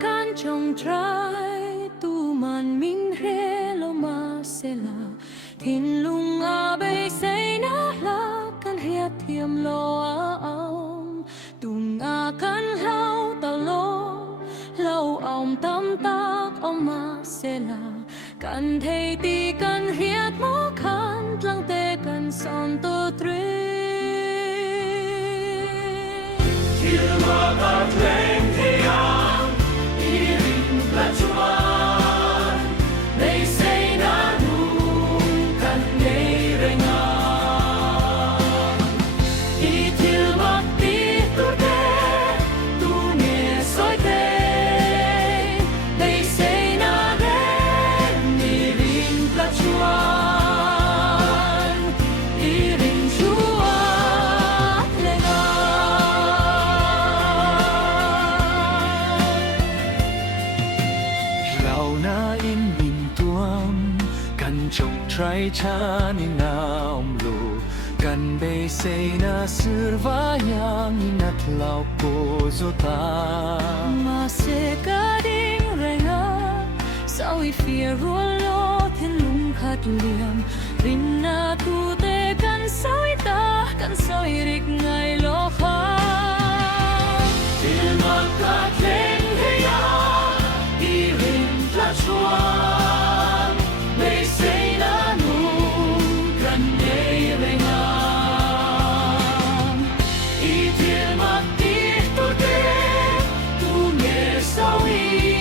kan trong trái tu man min re lo ma se la tin lung a bay say na la kan hiat thiam lo a om tung a kan lau ta lo om tam tak om ma se la kan thei ti kan hiat mo kan tlang te kan son to tre Trai chani naum lu kan be say na survayang inat lau ko zota ma se ka ding renga sao I fear lo thiên lung khát liam rin na tu te kan soi ta kan soi rik ngai lo kha til ma ka teng he ya I rin la chua they say sao